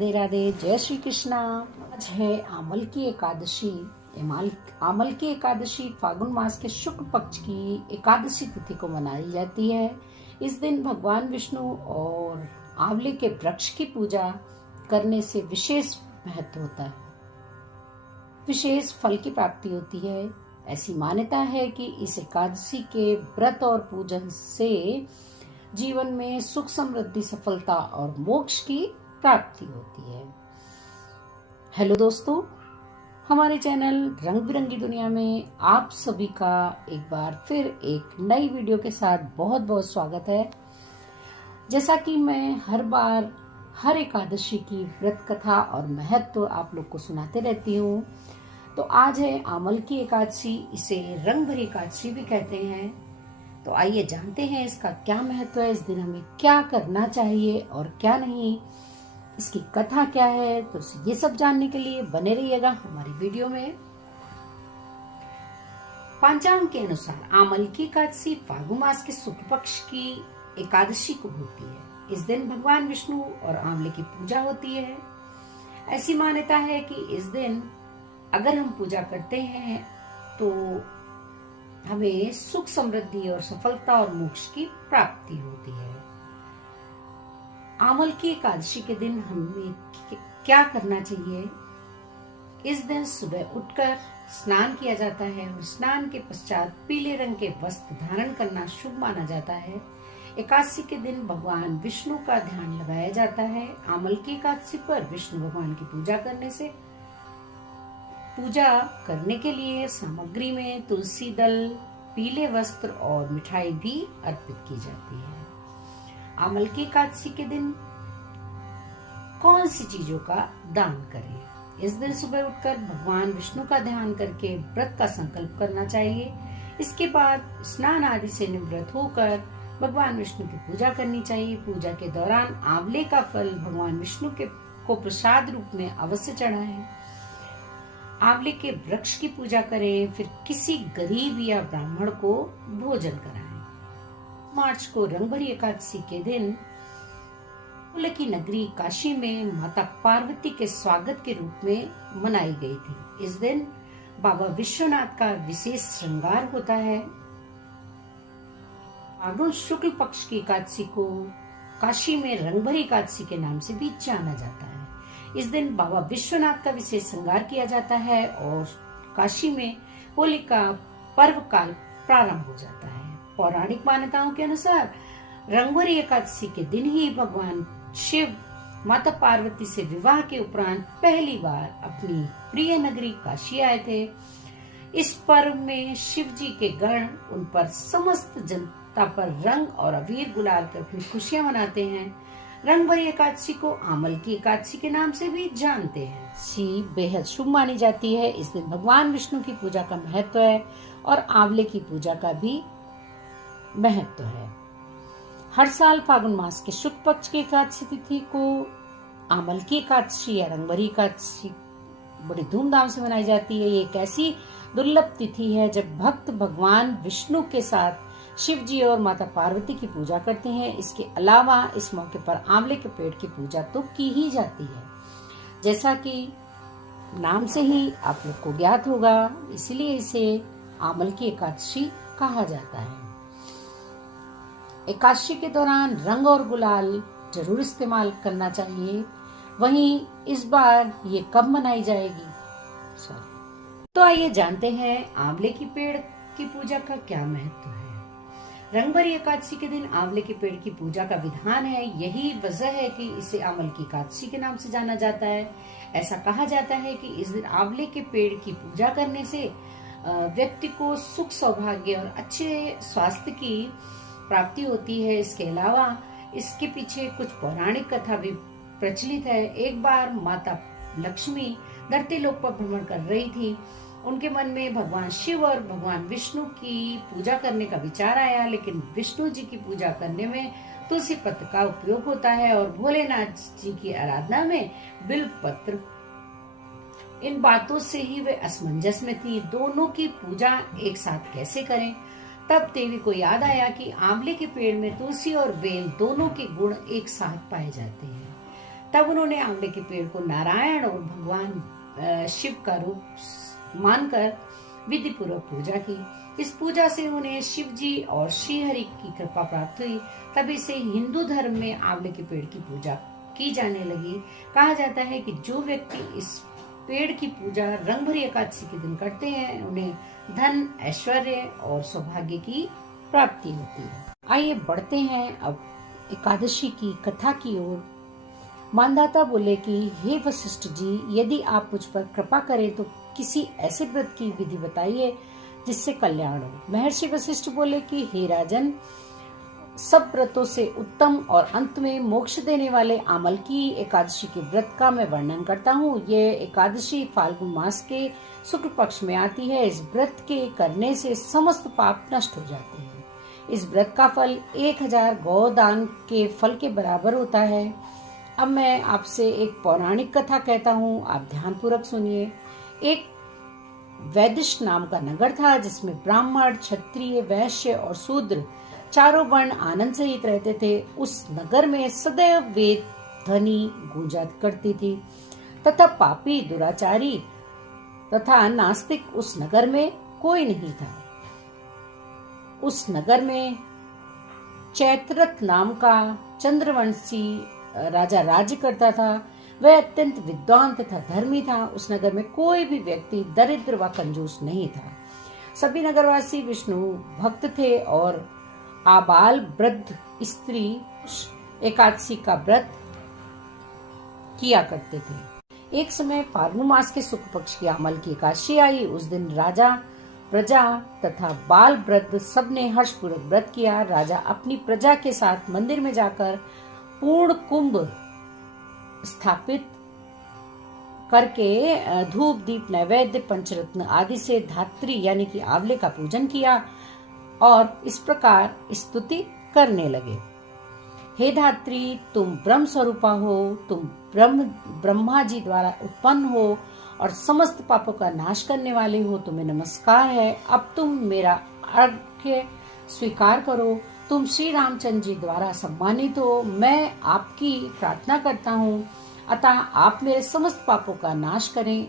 राधे राधे, जय श्री कृष्णा। आज है आमल की एकादशी। आमल की एकादशी फागुन मास के शुक्ल पक्ष की एकादशी तिथि को मनाई जाती है। इस दिन भगवान विष्णु और आंवले के वृक्ष की पूजा करने से विशेष महत्व होता है, विशेष फल की प्राप्ति होती है। ऐसी मान्यता है कि इस एकादशी के व्रत और पूजन से जीवन में सुख समृद्धि, सफलता और मोक्ष की प्राप्ति होती है। हेलो दोस्तों, हमारे चैनल रंग बिरंगी दुनिया में आप सभी का एक बार फिर एक नई वीडियो के साथ बहुत बहुत स्वागत है। जैसा कि मैं हर बार हर एकादशी की व्रत कथा और महत्व आप लोग को सुनाते रहती हूँ, तो आज है आमल की एकादशी। इसे रंग भरी एकादशी भी कहते हैं। तो आइए जानते हैं इसका क्या महत्व है, इस दिन हमें क्या करना चाहिए और क्या नहीं, इसकी कथा क्या है। तो ये सब जानने के लिए बने रहिएगा हमारी वीडियो में। पंचांग के अनुसार आमल की एकादशी फागुन मास के शुक्ल पक्ष की एकादशी को होती है। इस दिन भगवान विष्णु और आंवले की पूजा होती है। ऐसी मान्यता है कि इस दिन अगर हम पूजा करते हैं तो हमें सुख समृद्धि और सफलता और मोक्ष की प्राप्ति होती है। आमल की एकादशी के दिन हमें क्या करना चाहिए? इस दिन सुबह उठकर स्नान किया जाता है और स्नान के पश्चात पीले रंग के वस्त्र धारण करना शुभ माना जाता है। एकादशी के दिन भगवान विष्णु का ध्यान लगाया जाता है। आमल की एकादशी पर विष्णु भगवान की पूजा करने के लिए सामग्री में तुलसी दल, पीले वस्त्र और मिठाई भी अर्पित की जाती है। आमल की एकादशी के दिन कौन सी चीजों का दान करें? इस दिन सुबह उठकर भगवान विष्णु का ध्यान करके व्रत का संकल्प करना चाहिए। इसके बाद स्नान आदि से निवृत्त होकर भगवान विष्णु की पूजा करनी चाहिए। पूजा के दौरान आंवले का फल भगवान विष्णु को प्रसाद रूप में अवश्य चढ़ाएं। आंवले के वृक्ष की पूजा करें, फिर किसी गरीब या ब्राह्मण को भोजन कराएं। मार्च को रंगभरी एकादशी के दिन फूल की नगरी काशी में माता पार्वती के स्वागत के रूप में मनाई गई थी। इस दिन बाबा विश्वनाथ का विशेष श्रृंगार होता है। फागुन शुक्ल पक्ष की एकादशी को काशी में रंगभरी एकादशी के नाम से भी जाना जाता है। इस दिन बाबा विश्वनाथ का विशेष श्रृंगार किया जाता है और काशी में होली का पर्व काल प्रारंभ हो जाता है। पौराणिक मान्यताओं के अनुसार रंगभरी एकादशी के दिन ही भगवान शिव माता पार्वती से विवाह के उपरांत पहली बार अपनी प्रिय नगरी काशी आए थे। इस पर्व में शिव जी के गण उन पर समस्त जनता पर रंग और अबीर गुलाल कर अपनी खुशियां मनाते हैं। रंगभरी एकादशी को आमल की एकादशी के नाम से भी जानते हैं। सी बेहद शुभ मानी जाती है। इस दिन भगवान विष्णु की पूजा का महत्व है और आंवले की पूजा का भी महत्व है। हर साल फागुन मास के शुक्ल पक्ष की एकादशी तिथि को आमल की एकादशी या रंगभरी एकादशी बड़ी धूमधाम से मनाई जाती है। ये एक ऐसी दुर्लभ तिथि है जब भक्त भगवान विष्णु के साथ शिव जी और माता पार्वती की पूजा करते हैं। इसके अलावा इस मौके पर आंवले के पेड़ की पूजा तो की ही जाती है। जैसा कि नाम से ही आप लोग को ज्ञात होगा, इसलिए इसे आमल की एकादशी कहा जाता है। एकादशी के दौरान रंग और गुलाल जरूर इस्तेमाल करना चाहिए। वहीं इस बार ये कब मनाई जाएगी? तो आइए जानते हैं आंवले की पेड़ की पूजा का क्या महत्व है। रंगभरी एकादशी के दिन आंवले के पेड़ की पूजा का विधान है। यही वजह है कि इसे आमल की एकादशी के नाम से जाना जाता है। ऐसा कहा जाता है कि इस दिन आंवले के पेड़ की पूजा करने से व्यक्ति को सुख, सौभाग्य और अच्छे स्वास्थ्य की प्राप्ति होती है। इसके अलावा इसके पीछे कुछ पौराणिक कथा भी प्रचलित है। एक बार माता लक्ष्मी धरती लोक पर भ्रमण कर रही थी। उनके मन में भगवान शिव और भगवान विष्णु की पूजा करने का विचार आया, लेकिन विष्णु जी की पूजा करने में तुलसी पत्र का उपयोग होता है और भोलेनाथ जी की आराधना में बिल्व पत्र। इन बातों से ही वे असमंजस में थी, दोनों की पूजा एक साथ कैसे करें। तब देवी को याद आया कि आंवले के पेड़ में तुलसी और बेल दोनों के गुण एक साथ पाए जाते हैं। तब उन्होंने आंवले के पेड़ को नारायण और भगवान शिव का रूप मानकर विधि पूर्वक पूजा की। इस पूजा से उन्हें शिव जी और श्री हरि की कृपा प्राप्त हुई। तभी से हिंदू धर्म में आंवले के पेड़ की पूजा की जाने लगी। कहा जाता है कि जो व्यक्ति इस पेड़ की पूजा रंगभरी एकादशी के दिन करते हैं, उन्हें धन, ऐश्वर्य और सौभाग्य की प्राप्ति होती है। आइए बढ़ते हैं अब एकादशी की कथा की ओर। मानधाता बोले कि हे वशिष्ठ जी, यदि आप मुझ पर कृपा करें तो किसी ऐसे व्रत की विधि बताइए जिससे कल्याण हो। महर्षि वशिष्ठ बोले कि हे राजन, सब व्रतों से उत्तम और अंत में मोक्ष देने वाले आमल की एकादशी के व्रत का मैं वर्णन करता हूँ। ये एकादशी फाल्गुन मास के शुक्ल पक्ष में आती है। इस व्रत के करने से समस्त पाप नष्ट हो जाते हैं। इस व्रत का फल 1000 गौदान के फल के बराबर होता है। अब मैं आपसे एक पौराणिक कथा कहता हूँ, आप ध्यान पूर्वक सुनिए। एक वैदिश नाम का नगर था जिसमें ब्राह्मण, क्षत्रिय, वैश्य और शूद्र चारों वर्ण आनंद सहित रहते थे। उस नगर में सदैव वेद ध्वनि गूंजा करती थी तथा पापी, दुराचारी तथा नास्तिक उस नगर में कोई नहीं था। उस नगर में चैत्ररथ नाम का चंद्रवंशी राजा राज्य करता था। वह अत्यंत विद्वान तथा धर्मी था। उस नगर में कोई भी व्यक्ति दरिद्र व कंजूस नहीं था। सभी नगरवासी विष्णु भक्त थे और आबाल वृद्ध स्त्री एकादशी का व्रत किया करते थे। एक समय फाल्गुन मास के शुक्ल पक्ष की अमल की एकादशी आई। उस दिन राजा, प्रजा तथा बाल वृद्ध सबने हर्षपूर्वक व्रत किया। राजा अपनी प्रजा के साथ मंदिर में जाकर पूर्ण कुंभ स्थापित करके धूप, दीप, नैवेद्य, पंचरत्न आदि से धात्री यानी कि आंवले का पूजन किया और इस प्रकार स्तुति करने लगे। हे धात्री, तुम ब्रह्म स्वरूपा हो, तुम ब्रह्मा जी द्वारा उत्पन्न हो और समस्त पापों का नाश करने वाले हो। तुम्हें नमस्कार है। अब तुम मेरा अर्घ्य स्वीकार करो। तुम श्री रामचंद्र जी द्वारा सम्मानित हो। मैं आपकी प्रार्थना करता हूँ, अतः आप मेरे समस्त पापों का नाश करें।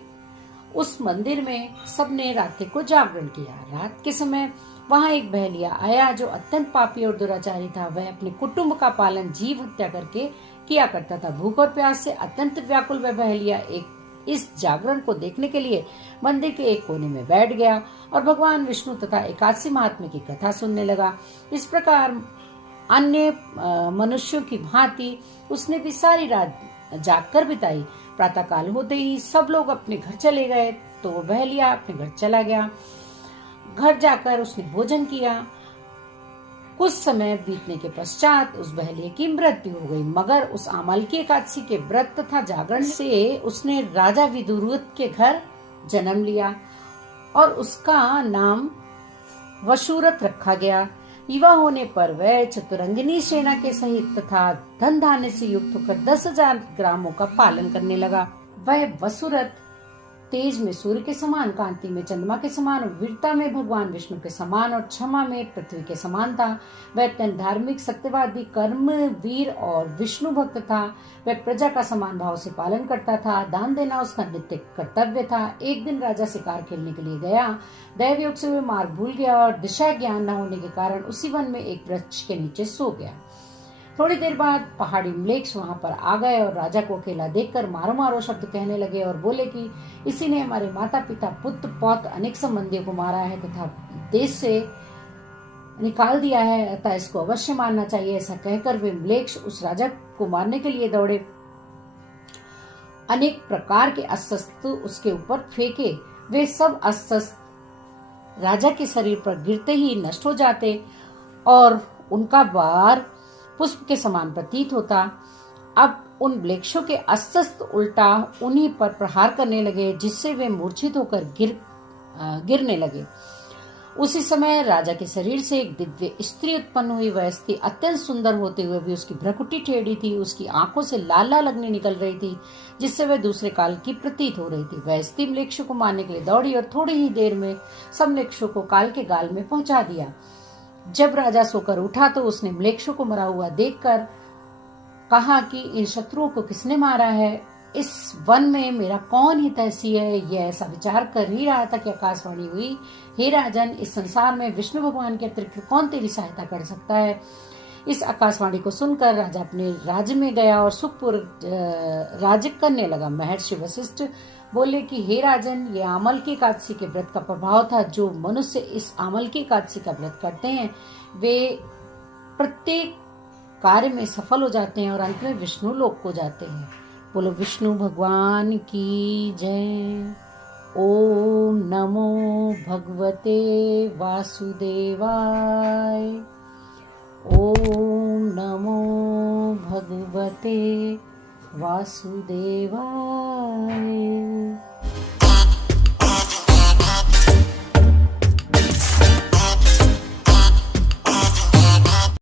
उस मंदिर में सबने रात्रि को जागरण किया। रात के समय वहाँ एक बहलिया आया जो अत्यंत पापी और दुराचारी था। वह अपने कुटुंब का पालन जीव हत्या करके किया करता था। भूख और प्यास से अत्यंत व्याकुल वह बहलिया इस जागरण को देखने के लिए मंदिर के एक कोने में बैठ गया और भगवान विष्णु तथा एकादशी महात्म्य की कथा सुनने लगा। इस प्रकार अन्य मनुष्यों की भांति उसने भी सारी रात जागकर बिताई। प्रातः काल होते ही सब लोग अपने घर चले गए तो वो बहलिया अपने घर चला गया। घर जाकर उसने भोजन किया। कुछ समय बीतने के पश्चात उस बहलिए की मृत्यु हो गई। मगर उस आमल की एकादशी के व्रत तथा जागरण से उसने राजा विदुरथ के घर जन्म लिया और उसका नाम वशुरथ रखा गया। युवा होने पर वह चतुरंगिनी सेना के सहित तथा धन धान्य से युक्त होकर 10,000 ग्रामों का पालन करने लगा। वह वसुरथ तेज में सूर्य के समान, कांति में चंद्रमा के समान, वीरता में भगवान विष्णु के समान और क्षमा में पृथ्वी के समान था। वह अत्यंत धार्मिक, सत्यवादी, कर्म वीर और विष्णु भक्त था। वह प्रजा का समान भाव से पालन करता था। दान देना उसका नित्य कर्तव्य था। एक दिन राजा शिकार खेलने के लिए गया। दैव योग से वह मार्ग भूल गया और दिशा ज्ञान न होने के कारण उसी वन में एक वृक्ष के नीचे सो गया। थोड़ी देर बाद पहाड़ी म्लेच्छ वहां पर आ गए और राजा को अकेला देखकर मारो मारो शब्द कहने लगे और बोले कि इसी ने हमारे माता पिता, पुत्र, पौत्र अनेक संबंधियों को मारा है तथा देश से निकाल दिया है, अतः इसको अवश्य मारना चाहिए। ऐसा कहकर वे म्लेच्छ उस राजा को मारने के लिए दौड़े। अनेक प्रकार के अस्त्र उसके ऊपर फेंके। वे सब अस्त्र राजा के शरीर पर गिरते ही नष्ट हो जाते और उनका वार पुष्प के समान प्रतीत होता। अब उन वृक्षों के अस्त्र उल्टा उन्हीं पर प्रहार करने लगे, जिससे वे मूर्छित होकर गिरने लगे। उसी समय राजा के शरीर से एक दिव्य स्त्री उत्पन्न हुई। वह स्त्री अत्यंत सुंदर होते हुए भी उसकी भ्रुकुटी टेढ़ी थी। उसकी आंखों से लाल लाल अग्नि निकल रही थी, जिससे वह दूसरे काल की प्रतीत हो रही थी। वह स्त्री म्लेच्छ को मारने के लिए दौड़ी और थोड़ी ही देर में सब म्लेच्छों को काल के गाल में पहुंचा दिया। जब राजा सोकर उठा तो उसने म्लेच्छों को मरा हुआ देखकर कहा कि इन शत्रुओं को किसने मारा है, इस वन में मेरा कौन हितैषी है। यह ऐसा विचार कर ही रहा था कि आकाशवाणी हुई, हे राजन, इस संसार में विष्णु भगवान के अतिरिक्त कौन तेरी सहायता कर सकता है। इस आकाशवाणी को सुनकर राजा अपने राज्य में गया और सुखपूर्वक राज्य करने लगा। महर्षि वशिष्ठ बोले कि हे राजन, ये आमल की एकादशी के व्रत का प्रभाव था। जो मनुष्य इस आमल की एकादशी का व्रत करते हैं वे प्रत्येक कार्य में सफल हो जाते हैं और अंत में विष्णु लोक को जाते हैं। बोलो विष्णु भगवान की जय। ओम नमो भगवते वासुदेवाय। ओम नमो भगवते वासुदेवाय।